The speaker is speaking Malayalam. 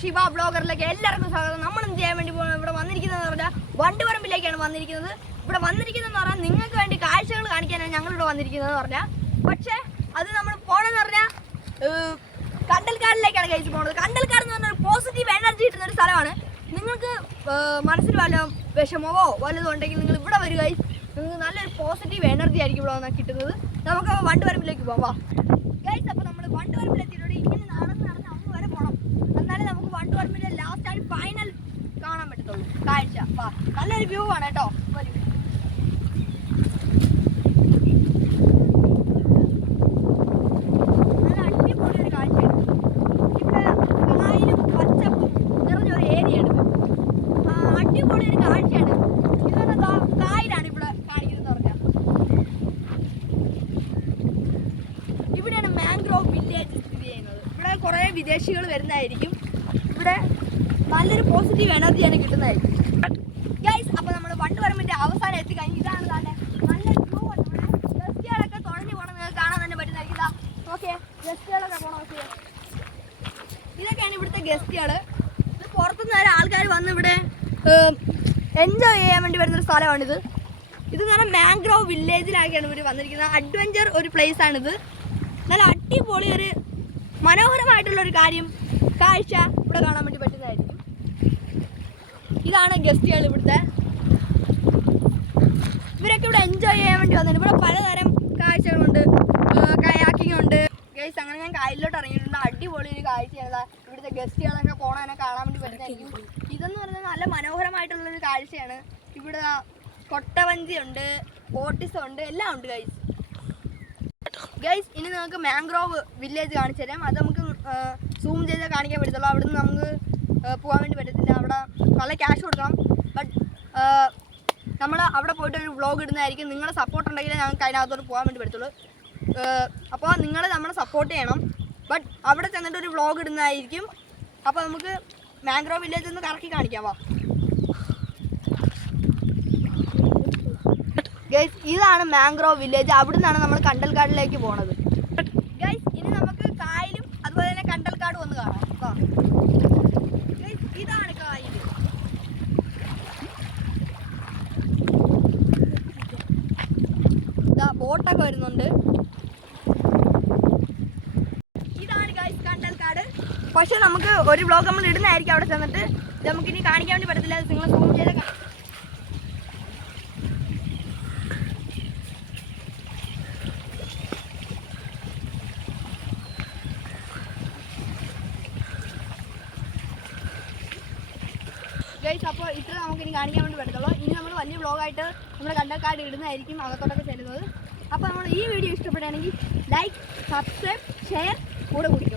ശിവ ബ്ലോഗറിലേക്ക് എല്ലാവർക്കും സ്വാഗതം. നമ്മൾ എന്ത് ചെയ്യാൻ വേണ്ടി ഇവിടെ വന്നിരിക്കുന്നതെന്ന് പറഞ്ഞാൽ വണ്ടുപറമ്പിലേക്കാണ് വന്നിരിക്കുന്നത്. ഇവിടെ വന്നിരിക്കുന്നതെന്ന് പറഞ്ഞാൽ നിങ്ങൾക്ക് വേണ്ടി കാഴ്ചകൾ കാണിക്കാനാണ് ഞങ്ങളിവിടെ വന്നിരിക്കുന്നതെന്ന് പറഞ്ഞാൽ. പക്ഷേ അത് നമ്മൾ പോകണമെന്ന് പറഞ്ഞാൽ കണ്ടൽക്കാടിലേക്കാണ് കഴിച്ച് പോകുന്നത്. കണ്ടൽക്കാട് എന്ന് പറഞ്ഞാൽ പോസിറ്റീവ് എനർജി കിട്ടുന്ന ഒരു സ്ഥലമാണ്. നിങ്ങൾക്ക് മനസ്സിൽ വല്ല വിഷമമോ വല്ലതും ഉണ്ടെങ്കിൽ നിങ്ങൾ ഇവിടെ വരിക. നിങ്ങൾക്ക് നല്ലൊരു പോസിറ്റീവ് എനർജി ആയിരിക്കും ഇവിടെ വന്നാൽ കിട്ടുന്നത്. നമുക്ക് വണ്ടുപറമ്പിലേക്ക് പോവാം. ഗൈസ്, അപ്പോൾ നമ്മൾ വണ്ടുപറമ്പിലെത്തിയിട്ടുണ്ട്. ഇങ്ങനെ നടന്ന് അങ്ങ് വരെ പോകണം. എന്നാലേ നമുക്ക് വണ്ടുപറമ്പിലെ ലാസ്റ്റ് ആൻഡ് ഫൈനൽ കാണാൻ പറ്റത്തുള്ളൂ കാഴ്ച. വാ, നല്ലൊരു വ്യൂ ആണ് കേട്ടോ. നല്ല അടിപൊളി ഒരു കാഴ്ചയാണ്. ഇവിടെ കായലും പച്ചപ്പും നിറഞ്ഞൊരു ഏരിയ ഉണ്ട്. അടിപൊളി ഒരു കാഴ്ചയാണ്. ഇതെന്താ കായലാണ് ഇവിടെ കാണിക്കുന്നത് പറഞ്ഞാൽ. ഇവിടെയാണ് മാംഗ്രോവ് വില്ലേജ് സ്ഥിതി ചെയ്യുന്നത്. ഇവിടെ കുറേ വിദേശികൾ വരുന്നതായിരിക്കും. ഇവിടെ നല്ലൊരു പോസിറ്റീവ് എനർജിയാണ് കിട്ടുന്നതായിരിക്കും. ഗൈസ്, അപ്പോൾ നമ്മൾ വണ്ടുപറമ്പിൻ്റെ അവസാനം എത്തിക്കഴിഞ്ഞു. ഇതാണ് തന്നെ നല്ല വ്യൂ ഉണ്ട്. ഇവിടെ ഗസ്റ്റുകളൊക്കെ തുഴഞ്ഞു പോകണം. നിങ്ങൾക്ക് കാണാൻ തന്നെ പറ്റുന്നതായിരിക്കില്ല. ഓക്കെ, ഗസ്റ്റുകളൊക്കെ പോകണം. ഓക്കെ, ഇതൊക്കെയാണ് ഇവിടുത്തെ ഗസ്റ്റുകൾ. ഇത് പുറത്തുനിന്ന് വരെ ആൾക്കാർ വന്ന് ഇവിടെ എൻജോയ് ചെയ്യാൻ വേണ്ടി വരുന്നൊരു സ്ഥലമാണിത്. ഇത് നല്ല മാംഗ്രോവ് വില്ലേജിലാക്കിയാണ് ഇവർ വന്നിരിക്കുന്നത്. അഡ്വഞ്ചർ ഒരു പ്ലേസാണിത്. നല്ല അടിപൊളി ഒരു മനോഹരമായിട്ടുള്ളൊരു കാഴ്ച ഇവിടെ കാണാൻ വേണ്ടി പറ്റുന്നതായിരിക്കും. ഇതാണ് ഗസ്റ്റുകൾ ഇവിടുത്തെ. ഇവരൊക്കെ ഇവിടെ എൻജോയ് ചെയ്യാൻ വേണ്ടി വന്നിട്ടുണ്ട്. ഇവിടെ പലതരം കാഴ്ചകളുണ്ട്. കയാക്കിംഗ് ഉണ്ട്. ഗൈസ്, അങ്ങനെ ഞാൻ കായലിലോട്ട് ഇറങ്ങിയിട്ടുണ്ട്. അടിപൊളി ഒരു കാഴ്ചയാണ്. ഇവിടുത്തെ ഗസ്റ്റുകളൊക്കെ പോകാനൊക്കെ കാണാൻ വേണ്ടി പറ്റുന്നതായിരിക്കും. ഇതെന്ന് പറഞ്ഞാൽ നല്ല മനോഹരമായിട്ടുള്ളൊരു കാഴ്ചയാണ്. ഇവിടെ കൊട്ടവഞ്ചി ഉണ്ട്, ബോട്ടിസം ഉണ്ട്, എല്ലാം ഉണ്ട് ഗൈസ്. ഗൈസ്, ഇനി നമുക്ക് മാംഗ്രോവ് വില്ലേജ് കാണിച്ചു തരാം. അത് നമുക്ക് സൂം ചെയ്ത് കാണിക്കാൻ പറ്റത്തുള്ളൂ. അവിടെ നിന്ന് നമുക്ക് പോകാൻ വേണ്ടി പറ്റത്തില്ല. അവിടെ നല്ല ക്യാഷ് കൊടുക്കണം. ബട്ട് നമ്മൾ അവിടെ പോയിട്ട് ഒരു വ്ളോഗ് ഇടുന്നതായിരിക്കും. നിങ്ങളുടെ സപ്പോർട്ട് ഉണ്ടെങ്കിലേ ഞങ്ങൾക്ക് അതിനകത്തോട്ട് പോകാൻ വേണ്ടി പറ്റത്തുള്ളൂ. അപ്പോൾ നിങ്ങൾ നമ്മളെ സപ്പോർട്ട് ചെയ്യണം. ബട്ട് അവിടെ ചെന്നിട്ട് ഒരു വ്ളോഗ് ഇടുന്നതായിരിക്കും. അപ്പോൾ നമുക്ക് മാംഗ്രോവ് വില്ലേജ് ഒന്ന് കറക്കി കാണിക്കാമോ? ഗൈസ്, ഇതാണ് മാംഗ്രോവ് വില്ലേജ്. അവിടെ നിന്നാണ് നമ്മൾ കണ്ടൽക്കാടിലേക്ക് പോണത്. ഗൈസ്, ഇനി നമുക്ക് കായലും അതുപോലെ തന്നെ കണ്ടൽക്കാടും ഒന്ന് കാണാം. ഗൈസ്, ഇതാണ് കായൽ. ഇതാ ബോട്ടൊക്കെ വരുന്നുണ്ട്. ഇതാണ് ഗൈസ് കണ്ടൽക്കാട്. പക്ഷെ നമുക്ക് ഒരു വ്ളോഗ് നമ്മൾ ഇടുന്നതായിരിക്കും അവിടെ ചെന്നിട്ട്. നമുക്കിനി കാണിക്കാൻ വേണ്ടി പറ്റത്തില്ല. നിങ്ങൾ സൂം ചെയ്ത് ഗൈസ്, അപ്പോൾ ഇത്ര നമുക്കിനി കാണിക്കാൻ വേണ്ടി പറ്റത്തുള്ളൂ. ഇനി നമ്മൾ വലിയ വ്ളോഗായിട്ട് നമ്മൾ കണ്ടൽക്കാട് ഇടുന്നതായിരിക്കും, അകത്തോട്ടൊക്കെ ചെല്ലുന്നത്. അപ്പോൾ നമ്മൾ ഈ വീഡിയോ ഇഷ്ടപ്പെടുകയാണെങ്കിൽ ലൈക്ക്, സബ്സ്ക്രൈബ്, ഷെയർ കൂടെ കുടിക്കും.